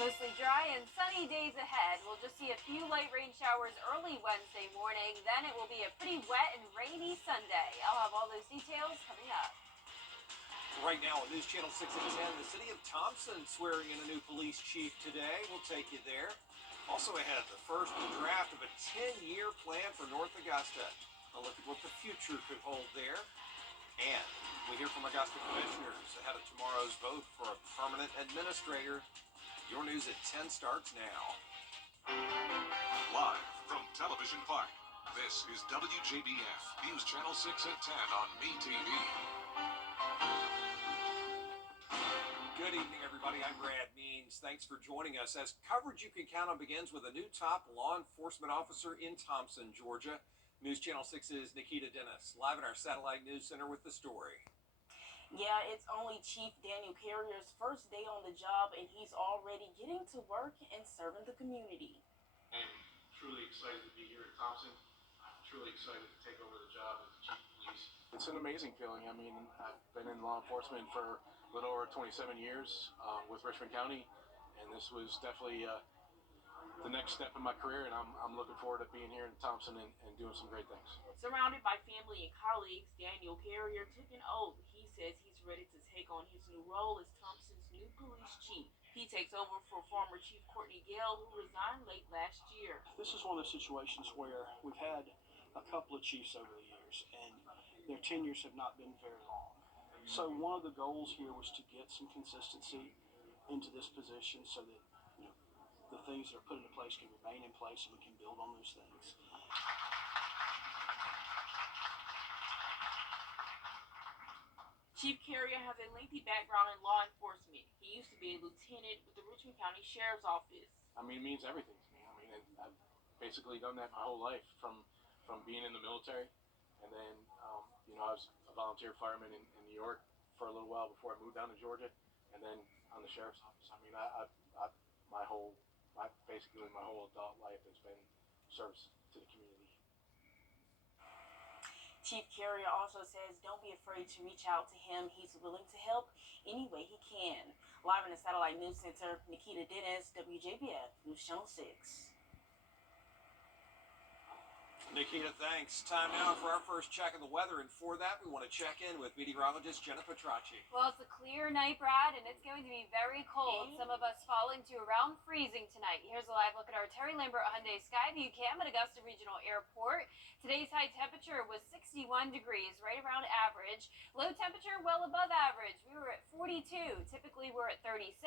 Mostly dry and sunny days ahead. We'll just see a few light rain showers early Wednesday morning. Then it will be a pretty wet and rainy Sunday. I'll have all those details coming up. Right now on News Channel 6 at 10, the city of Thompson swearing in a new police chief today. We'll take you there. Also ahead, the first draft of a 10-year plan for North Augusta. A look at what the future could hold there. And we hear from Augusta commissioners ahead of tomorrow's vote for a permanent administrator. Your news at 10 starts now. Live from Television Park, this is WJBF News Channel 6 at 10 on MeTV. Good evening, everybody. I'm Brad Means. Thanks for joining us as coverage you can count on begins with a new top law enforcement officer in Thompson, Georgia. News Channel 6's Nikita Dennis, live in our satellite news center with the story. Yeah, it's only Chief Daniel Carrier's first day on the job, and he's already getting to work and serving the community. I'm truly excited to be here at Thompson. I'm truly excited to take over the job as the Chief of Police. It's an amazing feeling. I mean, I've been in law enforcement for a little over 27 years with Richmond County, and this was definitely the next step in my career, and I'm looking forward to being here in Thompson and doing some great things. Surrounded by family and colleagues, Daniel Carrier took an oath. He says he's ready to take on his new role as Thompson's new police chief. He takes over for former Chief Courtney Gale, who resigned late last year. This is one of those situations where we've had a couple of chiefs over the years, and their tenures have not been very long. So one of the goals here was to get some consistency into this position so that the things that are put into place can remain in place and we can build on those things. Chief Carrier has a lengthy background in law enforcement. He used to be a lieutenant with the Richmond County Sheriff's Office. I mean, it means everything to me. I mean, I've basically done that my whole life from being in the military, and then I was a volunteer fireman in New York for a little while before I moved down to Georgia, and then on the sheriff's office. I mean, basically my whole adult life has been service to the community. Chief Carrier also says don't be afraid to reach out to him. He's willing to help any way he can. Live in the Satellite News Center, Nikita Dennis, WJBF News Channel 6. Nikita, thanks. Time now for our first check of the weather, and for that, we want to check in with meteorologist Jenna Petracci. Well, it's a clear night, Brad, and it's going to be very cold. Some of us falling to around freezing tonight. Here's a live look at our Terry Lambert Hyundai Skyview cam at Augusta Regional Airport. Today's high temperature was 61 degrees, right around average. Low temperature, well above average. We were at 42. Typically, we're at 36.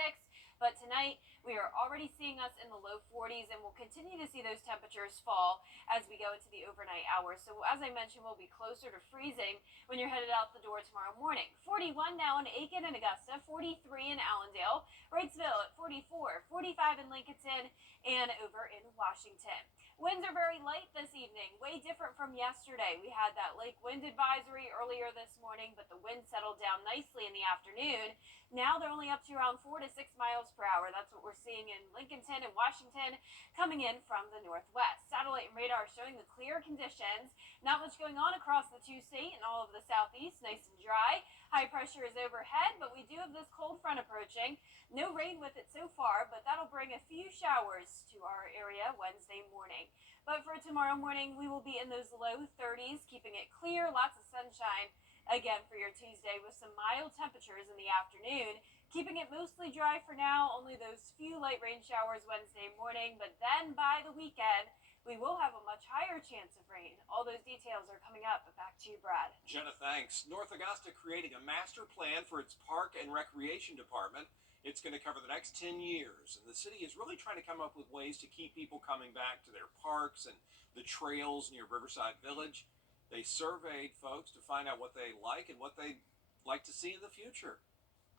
But tonight, we are already seeing us in the low 40s, and we'll continue to see those temperatures fall as we go into the overnight hours. So as I mentioned, we'll be closer to freezing when you're headed out the door tomorrow morning. 41 now in Aiken and Augusta, 43 in Allendale, Wrightsville at 44, 45 in Lincolnton, and over in Washington. Winds are very light this evening, way different from yesterday. We had that lake wind advisory earlier this morning, but the wind settled down nicely in the afternoon. Now they're only up to around 4 to 6 miles per hour. That's what we're seeing in Lincolnton and Washington coming in from the northwest. Satellite and radar showing the clear conditions. Not much going on across the two-state and all of the southeast. Nice and dry. High pressure is overhead, but we do have this cold front approaching. No rain with it so far, but that'll bring a few showers to our area Wednesday morning. But for tomorrow morning, we will be in those low 30s, keeping it clear, lots of sunshine. Again, for your Tuesday with some mild temperatures in the afternoon, keeping it mostly dry for now, only those few light rain showers Wednesday morning, but then by the weekend, we will have a much higher chance of rain. All those details are coming up, but back to you, Brad. Jenna, thanks. North Augusta creating a master plan for its park and recreation department. It's going to cover the next 10 years, and the city is really trying to come up with ways to keep people coming back to their parks and the trails near Riverside Village. They surveyed folks to find out what they like and what they'd like to see in the future.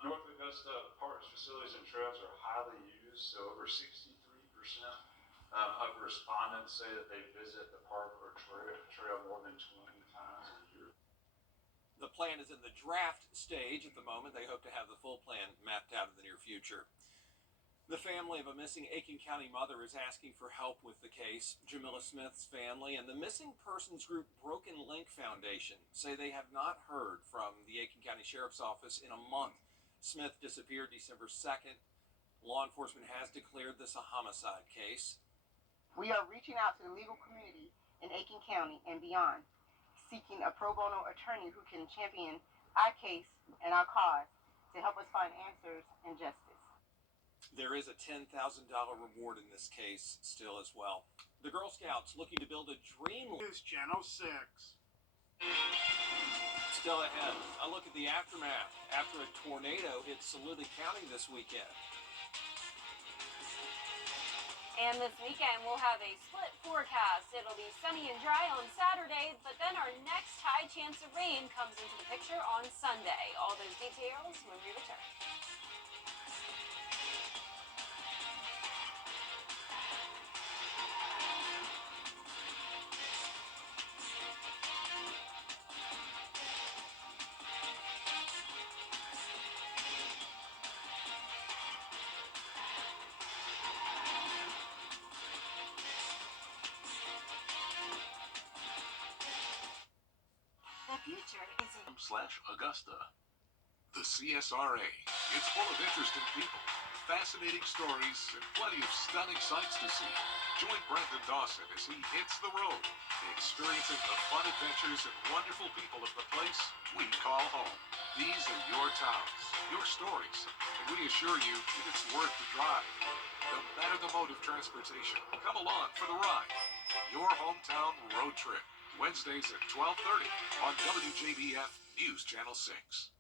North Augusta parks, facilities, and trails are highly used, so over 63% of respondents say that they visit the park or trail more than 20 times a year. The plan is in the draft stage at the moment. They hope to have the full plan mapped out in the near future. The family of a missing Aiken County mother is asking for help with the case. Jamila Smith's family and the missing persons group Broken Link Foundation say they have not heard from the Aiken County Sheriff's Office in a month. Smith disappeared December 2nd. Law enforcement has declared this a homicide case. We are reaching out to the legal community in Aiken County and beyond, seeking a pro bono attorney who can champion our case and our cause to help us find answers and justice. There is a $10,000 reward in this case still as well. The Girl Scouts looking to build a dream. News Channel 6. Still ahead, a look at the aftermath after a tornado hit Saluda County this weekend. And this weekend, we'll have a split forecast. It'll be sunny and dry on Saturday, but then our next high chance of rain comes into the picture on Sunday. All those details when we return. The future is in /Augusta. The CSRA. It's full of interesting people, fascinating stories, and plenty of stunning sights to see. Join Brendan Dawson as he hits the road, experiencing the fun adventures and wonderful people of the place we call home. These are your towns, your stories, and we assure you that it's worth the drive. No matter the mode of transportation, come along for the ride. Your hometown road trip. Wednesdays at 12:30 on WJBF News Channel 6.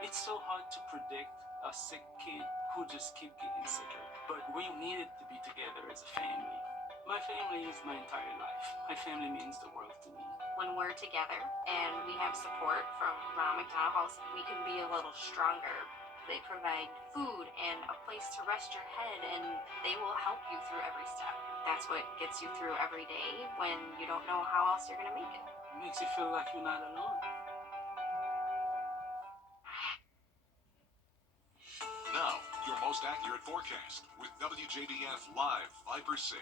It's so hard to predict a sick kid who just keep getting sicker. But we needed to be together as a family. My family is my entire life. My family means the world to me. When we're together and we have support from Ronald McDonald House, we can be a little stronger. They provide food and a place to rest your head, and they will help you through every step. That's what gets you through every day when you don't know how else you're going to make it. It makes you feel like you're not alone. Now, your most accurate forecast with WJBF Live Viper 6.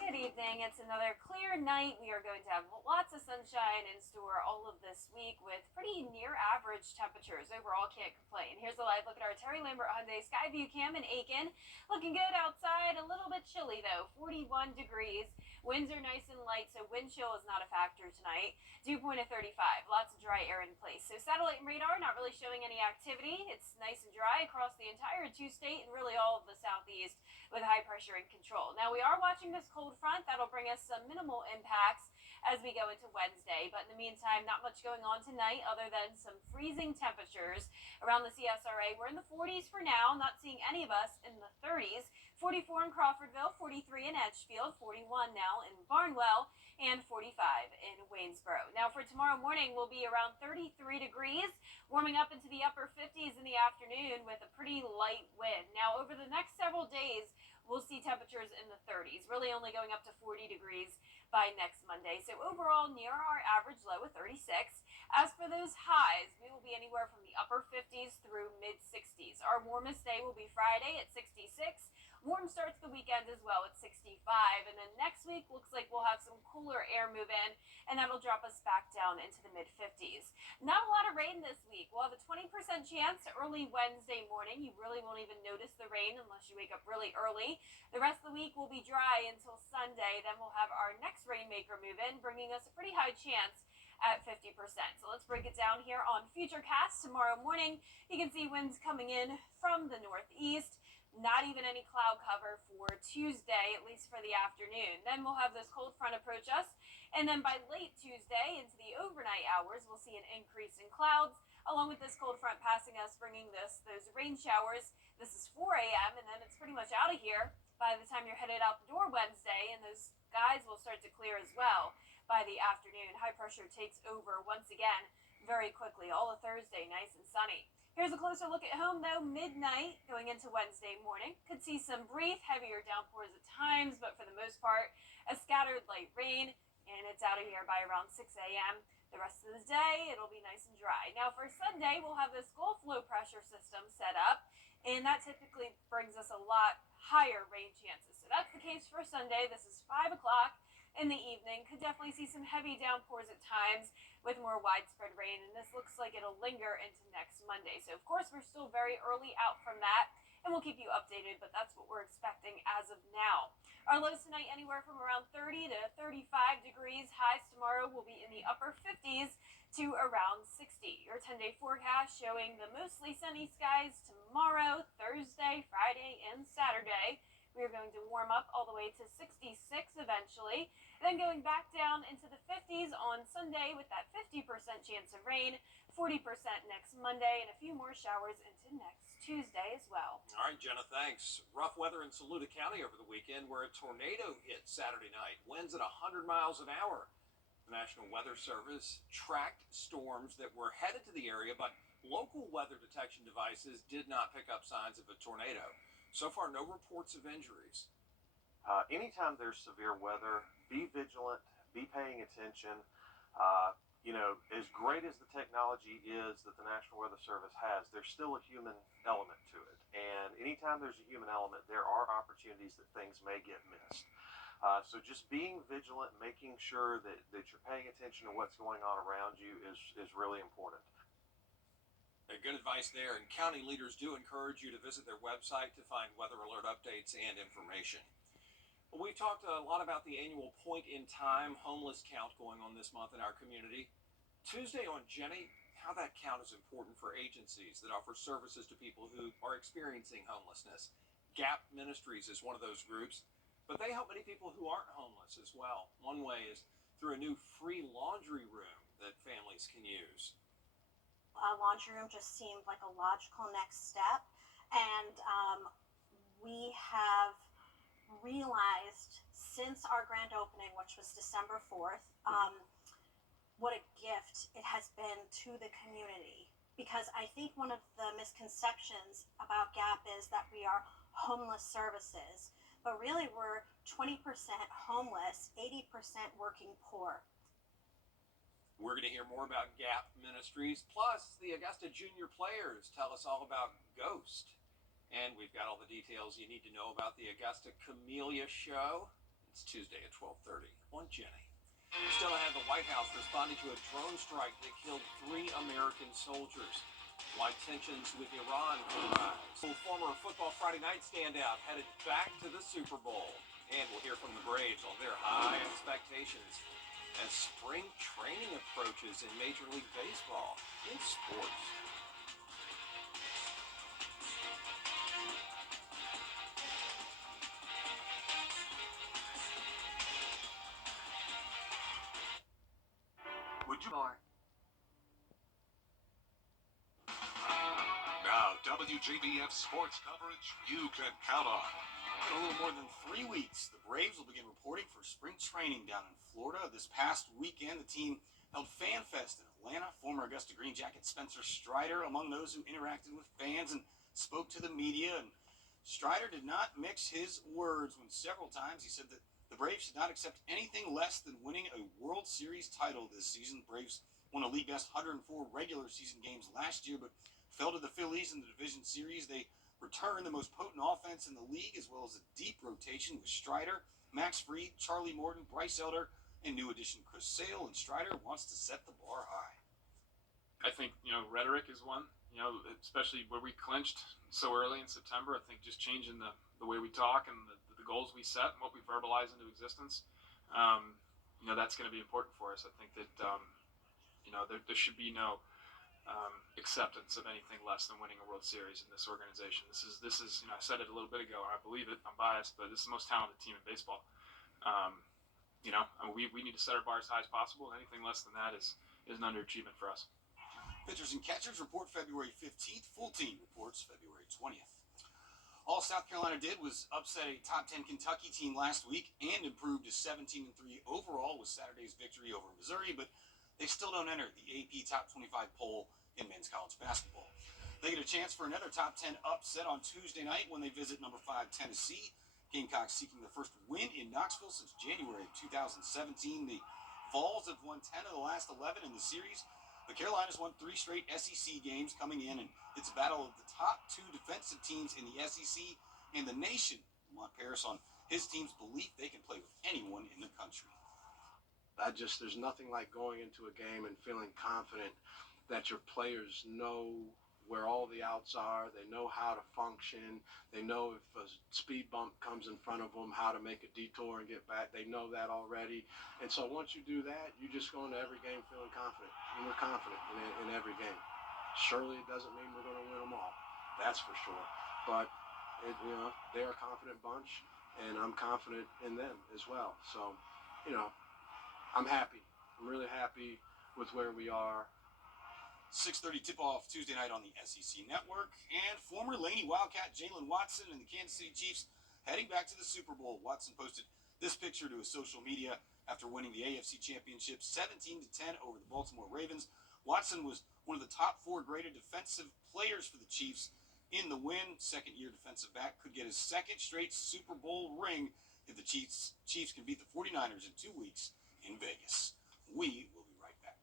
Good evening. It's another clear night. We are going to have lots of sunshine in store all of this week with pretty near average temperatures. Overall, can't complain. Here's a live look at our Terry Lambert Hyundai Skyview Cam in Aiken. Looking good outside. A little bit chilly though, 41 degrees. Winds are nice and light, so wind chill is not a factor tonight. Dew point at 35. Lots of dry air in place. So satellite and radar not really showing any activity. It's nice and dry across the entire two-state and really all of the southeast with high pressure in control. Now we are watching this cold front. That'll bring us some minimal impacts as we go into Wednesday. But in the meantime, not much going on tonight other than some freezing temperatures around the CSRA. We're in the 40s for now, not seeing any of us in the 30s. 44 in Crawfordville, 43 in Edgefield, 41 now in Barnwell, and 45 in Waynesboro. Now for tomorrow morning, we'll be around 33 degrees, warming up into the upper 50s in the afternoon with a pretty light wind. Now over the next several days, we'll see temperatures in the 30s, really only going up to 40 degrees by next Monday. So overall, near our average low of 36. As for those highs, we will be anywhere from the upper 50s through mid 60s. Our warmest day will be Friday at 66. Warm starts the weekend as well at 65. And then next week looks like we'll have some cooler air move in, and that'll drop us back down into the mid 50s. Not a lot of rain this week. We'll have a 20% chance early Wednesday morning. You really won't even notice the rain unless you wake up really early. The rest of the week will be dry until Sunday. Then we'll have our next rainmaker move in, bringing us a pretty high chance at 50%. So let's break it down here on Futurecast tomorrow morning. You can see winds coming in from the northeast. Not even any cloud cover for Tuesday, at least for the afternoon. Then we'll have this cold front approach us. And then by late Tuesday into the overnight hours, we'll see an increase in clouds, along with this cold front passing us, bringing those rain showers. This is 4 a.m., and then it's pretty much out of here by the time you're headed out the door Wednesday, and those skies will start to clear as well by the afternoon. High pressure takes over once again very quickly. All of Thursday, nice and sunny. Here's a closer look at home, though. Midnight going into Wednesday morning. Could see some brief, heavier downpours at times, but for the most part, a scattered light rain, and it's out of here by around 6 a.m. The rest of the day, it'll be nice and dry. Now for Sunday, we'll have this Gulf low pressure system set up, and that typically brings us a lot higher rain chances. So that's the case for Sunday. This is 5 o'clock in the evening. Could definitely see some heavy downpours at times with more widespread rain, and this looks like it'll linger into next Monday. So of course we're still very early out from that, and we'll keep you updated, but that's what we're expecting as of now. Our lows tonight anywhere from around 30 to 35 degrees. Highs tomorrow will be in the upper 50s to around 60. Your 10-day forecast showing the mostly sunny skies tomorrow, Thursday, Friday, and Saturday. We are going to warm up all the way to 66 eventually, and then going back down into the 50s on Sunday with that 50% chance of rain, 40% next Monday, and a few more showers into next Tuesday as well. All right, Jenna, thanks. Rough weather in Saluda County over the weekend where a tornado hit Saturday night. Winds at 100 miles an hour. The National Weather Service tracked storms that were headed to the area, but local weather detection devices did not pick up signs of a tornado. So far, no reports of injuries. Anytime there's severe weather, be vigilant, be paying attention. As great as the technology is that the National Weather Service has, there's still a human element to it. And anytime there's a human element, there are opportunities that things may get missed. So just being vigilant, making sure that you're paying attention to what's going on around you is really important. Good advice there, and county leaders do encourage you to visit their website to find weather alert updates and information. Well, we've talked a lot about the annual point-in-time homeless count going on this month in our community. Tuesday on Jenny, how that count is important for agencies that offer services to people who are experiencing homelessness. Gap Ministries is one of those groups, but they help many people who aren't homeless as well. One way is through a new free laundry room that families can use. A laundry room just seemed like a logical next step, and we have realized since our grand opening, which was December 4th, what a gift it has been to the community, because I think one of the misconceptions about GAP is that we are homeless services, but really we're 20% homeless, 80% working poor. We're going to hear more about Gap Ministries, plus the Augusta Junior players tell us all about Ghost. And we've got all the details you need to know about the Augusta Camellia Show. It's Tuesday at 12:30 on Jenny. Still ahead, the White House responded to a drone strike that killed 3 American soldiers. Why tensions with Iran could rise. Former football Friday night standout headed back to the Super Bowl. And we'll hear from the Braves on their high expectations as spring training approaches in Major League Baseball in sports. Would you More. now WJBF sports coverage you can count on. In a little more than 3 weeks, the Braves will begin reporting for spring training down in Florida. This past weekend, the team held Fan Fest in Atlanta. Former Augusta Green Jacket Spencer Strider among those who interacted with fans and spoke to the media. And Strider did not mix his words when several times he said that the Braves should not accept anything less than winning a World Series title this season. The Braves won a league-best 104 regular season games last year, but fell to the Phillies in the division series. They return the most potent offense in the league, as well as a deep rotation with Strider, Max Fried, Charlie Morton, Bryce Elder, and new addition Chris Sale. And Strider wants to set the bar high. I think, rhetoric is one, especially where we clinched so early in September. I think just changing the way we talk and the goals we set and what we verbalize into existence, that's going to be important for us. I think that, there should be no acceptance of anything less than winning a World Series in this organization. This is I said it a little bit ago, and I believe it. I'm biased, but this is the most talented team in baseball. We need to set our bar as high as possible. Anything less than that is an underachievement for us. Pitchers and catchers report February 15th. Full team reports February 20th. All South Carolina did was upset a top 10 Kentucky team last week and improved to 17-3 overall with Saturday's victory over Missouri, but they still don't enter the AP Top 25 poll in men's college basketball. They get a chance for another top 10 upset on Tuesday night when they visit number 5 Tennessee. Gamecocks seeking their first win in Knoxville since January of 2017. The Vols have won 10 of the last 11 in the series. The Carolinas won 3 straight SEC games coming in, and it's a battle of the top 2 defensive teams in the SEC and the nation. Lamont Paris on his team's belief they can play with anyone in the country. There's nothing like going into a game and feeling confident that your players know where all the outs are. They know how to function. They know if a speed bump comes in front of them, how to make a detour and get back. They know that already. And so once you do that, you just go into every game feeling confident. And we're confident in every game. Surely it doesn't mean we're going to win them all. That's for sure. But, they're a confident bunch, and I'm confident in them as well. So, I'm happy. I'm really happy with where we are. 6:30 tip-off Tuesday night on the SEC Network, and former Laney Wildcat Jalen Watson and the Kansas City Chiefs heading back to the Super Bowl. Watson posted this picture to his social media after winning the AFC Championship 17-10 over the Baltimore Ravens. Watson was one of the top 4 graded defensive players for the Chiefs in the win. Second-year defensive back could get his second straight Super Bowl ring if the Chiefs can beat the 49ers in 2 weeks in Vegas. We will be right back.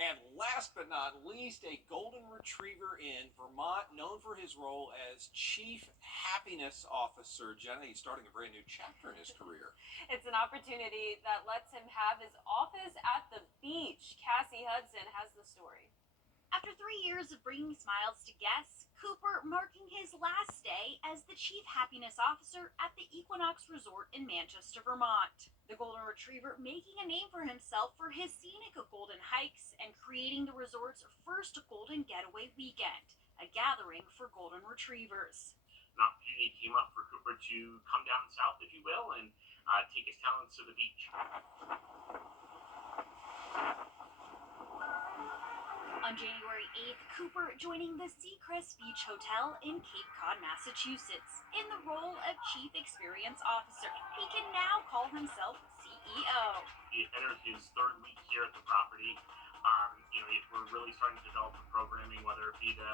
And last but not least, a golden retriever in Vermont, known for his role as Chief Happiness Officer. Jenna, he's starting a brand new chapter in his career. It's an opportunity that lets him have his office at the beach. Cassie Hudson has the story. After 3 years of bringing smiles to guests, Cooper marking his last day as the Chief Happiness Officer at the Equinox Resort in Manchester, Vermont. The Golden Retriever making a name for himself for his scenic golden hikes and creating the resort's first Golden Getaway Weekend, a gathering for Golden Retrievers. An opportunity came up for Cooper to come down south, if you will, and take his talents to the beach. On January 8th, Cooper joining the Seacrest Beach Hotel in Cape Cod, Massachusetts, in the role of Chief Experience Officer. He can now call himself CEO. He entered his 3rd week here at the property. We're really starting to develop the programming, whether it be the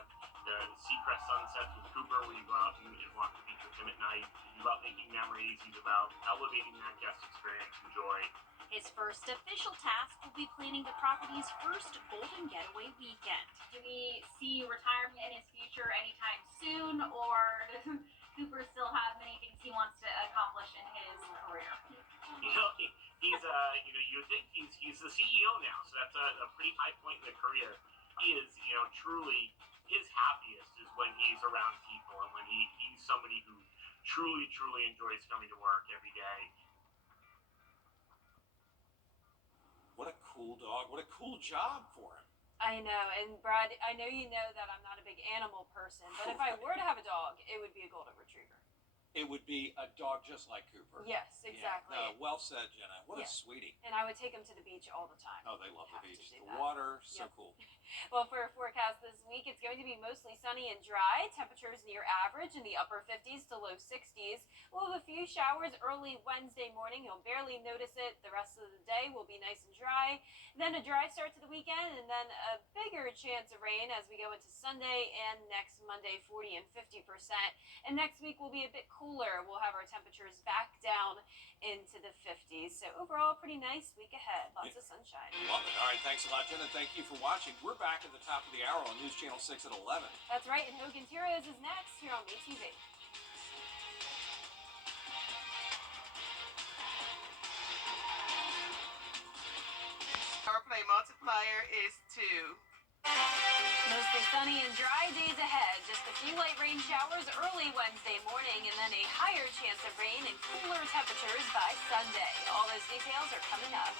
Seacrest Sunsets with Cooper, where you go out and walk the beach with him at night. He's about making memories. He's about elevating that guest experience and joy. His first official task will be planning the property's first Golden Getaway Weekend. Do we see retirement in his future anytime soon, or does Cooper still have many things he wants to accomplish in his career? You would think he's the CEO now, so that's a pretty high point in the career. He is, truly his happiest is when he's around people and when he's somebody who truly, truly enjoys coming to work every day. What a cool dog. What a cool job for him. I know, and Brad, I know you know that I'm not a big animal person, but if I were to have a dog, it would be a Golden Retriever. It would be a dog just like Cooper. Yes, exactly. Yeah. No, well said, Jenna. What a sweetie. And I would take him to the beach all the time. Oh, they love the beach. The that. water, so cool. Well, for our forecast this week, it's going to be mostly sunny and dry. Temperatures near average in the upper 50s to low 60s. We'll have a few showers early Wednesday morning. You'll barely notice it. The rest of the day will be nice and dry. Then a dry start to the weekend, and then a bigger chance of rain as we go into Sunday and next Monday, 40 and 50%. And next week will be a bit cooler. We'll have our temperatures back down into the 50s. So overall, pretty nice week ahead. Lots of sunshine. Love it. All right, thanks a lot, Jenna. Thank you for watching. We're back at the top of the hour on News Channel 6 at 11. That's right, and Hogan's Heroes is next here on WTV. Our play multiplier is 2. Mostly sunny and dry days ahead. Just a few light rain showers early Wednesday morning, and then a higher chance of rain and cooler temperatures by Sunday. All those details are coming up.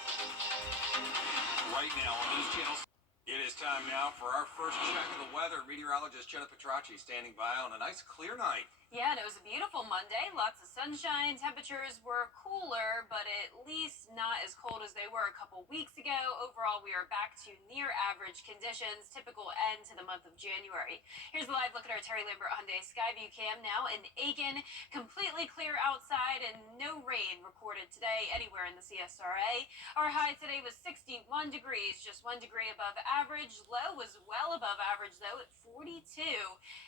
Right now on News Channel. It is time now for our first check of the weather. Meteorologist Jenna Petracci standing by on a nice clear night. Yeah, and it was a beautiful Monday. Lots of sunshine. Temperatures were cooler, but at least not as cold as they were a couple weeks ago. Overall, we are back to near average conditions, typical end to the month of January. Here's a live look at our Terry Lambert Hyundai Skyview Cam now in Aiken. Completely clear outside and no rain recorded today anywhere in the CSRA. Our high today was 61 degrees, just 1 degree above average. Low was well above average, though, at 42.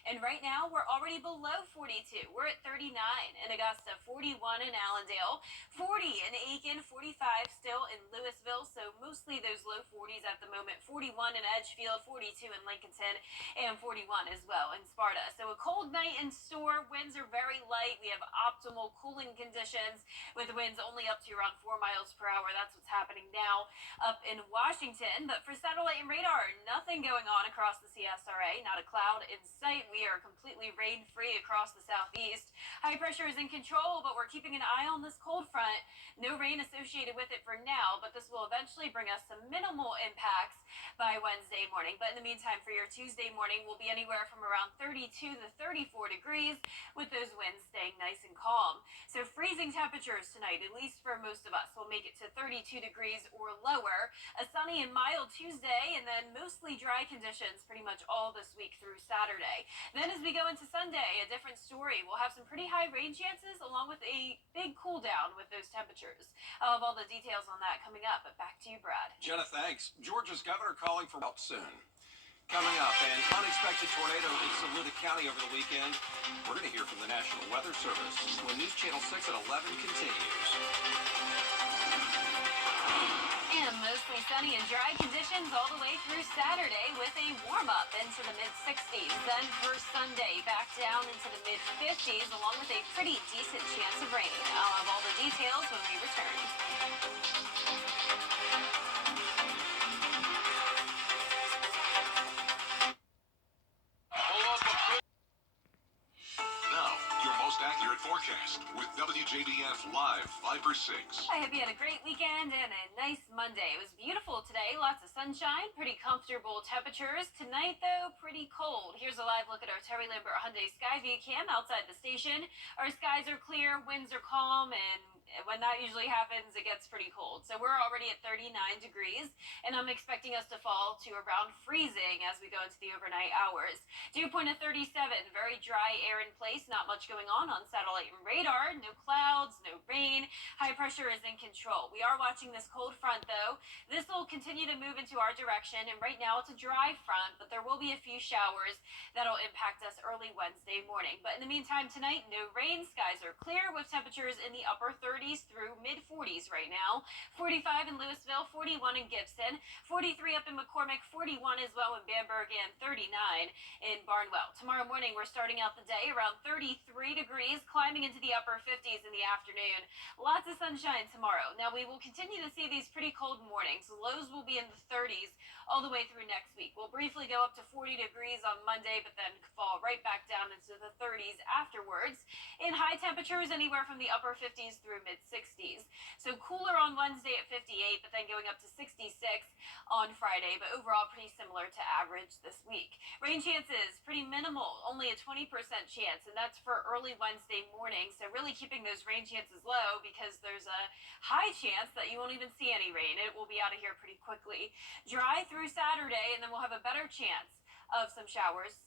And right now, we're already below 40 42. We're at 39 in Augusta, 41 in Allendale, 40 in Aiken, 45 still in Louisville, so mostly those low 40s at the moment. 41 in Edgefield, 42 in Lincolnton, and 41 as well in Sparta. So a cold night in store. Winds are very light. We have optimal cooling conditions with winds only up to around 4 miles per hour. That's what's happening now up in Washington. But for satellite and radar, nothing going on across the CSRA. Not a cloud in sight. We are completely rain-free across the southeast. High pressure is in control, but we're keeping an eye on this cold front. No rain associated with it for now, but this will eventually bring us some minimal impacts by Wednesday morning. But in the meantime, for your Tuesday morning, we'll be anywhere from around 32 to 34 degrees with those winds staying nice and calm. So freezing temperatures tonight, at least for most of us. We'll make it to 32 degrees or lower. A sunny and mild Tuesday, and then mostly dry conditions pretty much all this week through Saturday. Then as we go into Sunday, a different story. We'll have some pretty high rain chances along with a big cool down with those temperatures. I'll have all the details on that coming up, but back to you, Brad. Jenna, thanks. Georgia's governor calling for help soon. Coming up, an unexpected tornado in Saluda County over the weekend. We're going to hear from the National Weather Service when News Channel 6 at 11 continues. And mostly sunny and dry conditions all the way through Saturday with a warm-up into the mid-60s. Then for Sunday, back down into the mid-50s along with a pretty decent chance of rain. I'll have all the details when we return. Now, your most accurate forecast with WJBF Live 5/6. I hope you had a great weekend and a nice Monday. It was beautiful today, lots of sunshine, pretty comfortable temperatures. Tonight, though, pretty cold. Here's a live look at our Terry Lambert Hyundai Skyview cam outside the station. Our skies are clear, winds are calm, and when that usually happens, it gets pretty cold. So we're already at 39 degrees, and I'm expecting us to fall to around freezing as we go into the overnight hours. Dew point at 37, very dry air in place, not much going on satellite and radar, no clouds, no rain. High pressure is in control. We are watching this cold front, though. This will continue to move into our direction, and right now it's a dry front, but there will be a few showers that'll impact us early Wednesday morning. But in the meantime, tonight, no rain. Skies are clear with temperatures in the upper 30s through mid-40s right now. 45 in Louisville, 41 in Gibson, 43 up in McCormick, 41 as well in Bamberg, and 39 in Barnwell. Tomorrow morning, we're starting out the day around 33 degrees, climbing into the upper 50s in the afternoon. Lots of sunshine tomorrow. Now, we will continue to see these pretty cold mornings. Lows will be in the 30s all the way through next week. We'll briefly go up to 40 degrees on Monday, but then fall right back down into the 30s afterwards. In high temperatures, anywhere from the upper 50s through mid-60s. So cooler on Wednesday at 58, but then going up to 66 on Friday, but overall pretty similar to average this week. Rain chances, pretty minimal, only a 20% chance, and that's for early Wednesday morning. So really keeping those rain chances low because there's a high chance that you won't even see any rain. It will be out of here pretty quickly. Dry through Saturday, and then we'll have a better chance of some showers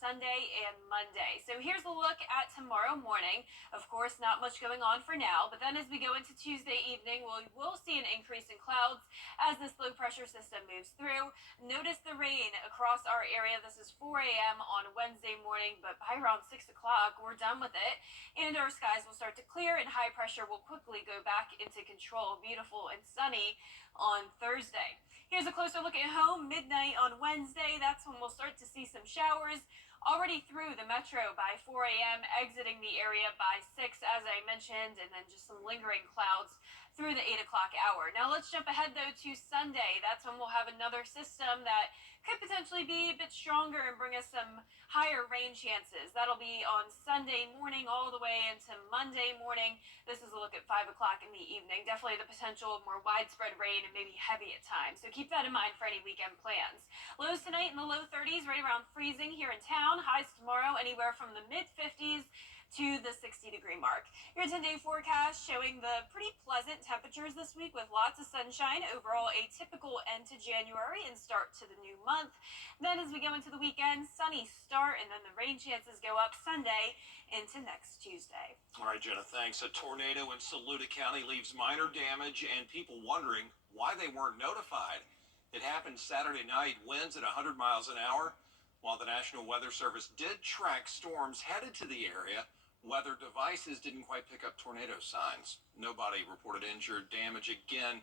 Sunday and Monday. So here's a look at tomorrow morning. Of course, not much going on for now, but then as we go into Tuesday evening, we'll see an increase in clouds as this low pressure system moves through. Notice the rain across our area. This is 4 a.m. on Wednesday morning, but by around 6 o'clock, we're done with it, and our skies will start to clear, and high pressure will quickly go back into control. Beautiful and sunny on Thursday. Here's a closer look at home. Midnight on Wednesday, that's when we'll start to see some showers already through the metro by 4 a.m., exiting the area by 6, as I mentioned, and then just some lingering clouds through the 8 o'clock hour. Now let's jump ahead, though, to Sunday. That's when we'll have another system that could potentially be a bit stronger and bring us some higher rain chances. That'll be on Sunday morning all the way into Monday morning. This is a look at 5 o'clock in the evening. Definitely the potential of more widespread rain and maybe heavy at times. So keep that in mind for any weekend plans. Lows tonight in the low 30s, right around freezing here in town. Highs tomorrow anywhere from the mid-50s to the 60-degree mark. Your 10-day forecast showing the pretty pleasant temperatures this week with lots of sunshine. Overall, a typical end to January and start to the new month. Then as we go into the weekend, sunny start, and then the rain chances go up Sunday into next Tuesday. All right, Jenna, thanks. A tornado in Saluda County leaves minor damage and people wondering why they weren't notified. It happened Saturday night, winds at 100 miles an hour. While the National Weather Service did track storms headed to the area, weather devices didn't quite pick up tornado signs. Nobody reported injured, damage again,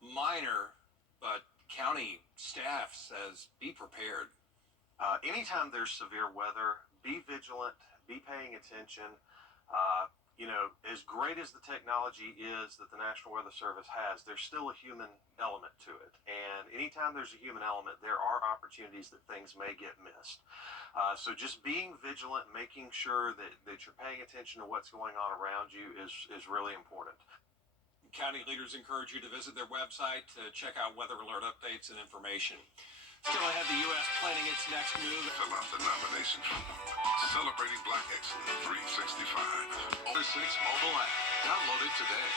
minor, but county staff says be prepared. Anytime there's severe weather, be vigilant, be paying attention. As great as the technology is that the National Weather Service has, there's still a human element to it. And anytime there's a human element, there are opportunities that things may get missed. So just being vigilant, making sure that you're paying attention to what's going on around you is really important. County leaders encourage you to visit their website to check out weather alert updates and information. Still ahead, the U.S. planning its next move. Fill out the nomination form. Celebrating Black Excellence 365. Over 6 mobile app. Download it today.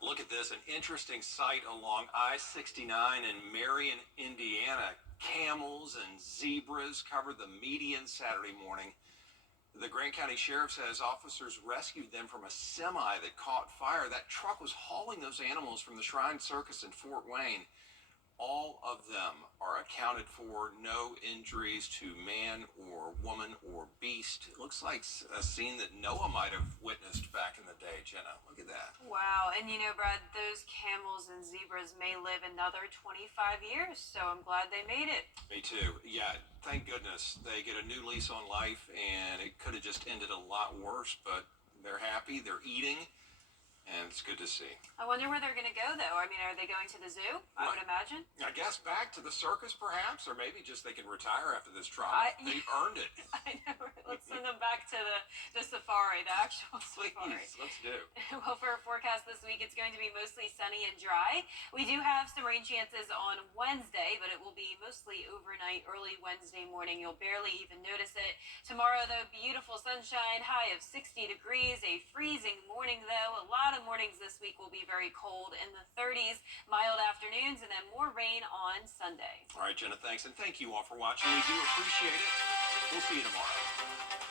Look at this, an interesting sight along I-69 in Marion, Indiana. Camels and zebras covered the median Saturday morning. The Grant County Sheriff says officers rescued them from a semi that caught fire. That truck was hauling those animals from the Shrine Circus in Fort Wayne. All of them are accounted for. No injuries to man or woman or beast. It looks like a scene that Noah might have witnessed back in the day. Jenna, look at that. Wow, and Brad, those camels and zebras may live another 25 years, so I'm glad they made it. Me too. Yeah, thank goodness they get a new lease on life, and it could have just ended a lot worse, but they're happy, they're eating, and it's good to see. I wonder where they're going to go, though. I mean, are they going to the zoo? I would imagine. I guess back to the circus, perhaps, or maybe just they can retire after this trauma. They've earned it. I know. Let's send them back to the safari, the actual safari. Please, let's do. Well, for our forecast this week, it's going to be mostly sunny and dry. We do have some rain chances on Wednesday, but it will be mostly overnight, early Wednesday morning. You'll barely even notice it. Tomorrow, though, beautiful sunshine, high of 60 degrees. A freezing morning, though. A lot of mornings this week will be very cold in the 30s, mild afternoons, and then more rain on Sunday. All right, Jenna, thanks, and thank you all for watching. We do appreciate it. We'll see you tomorrow.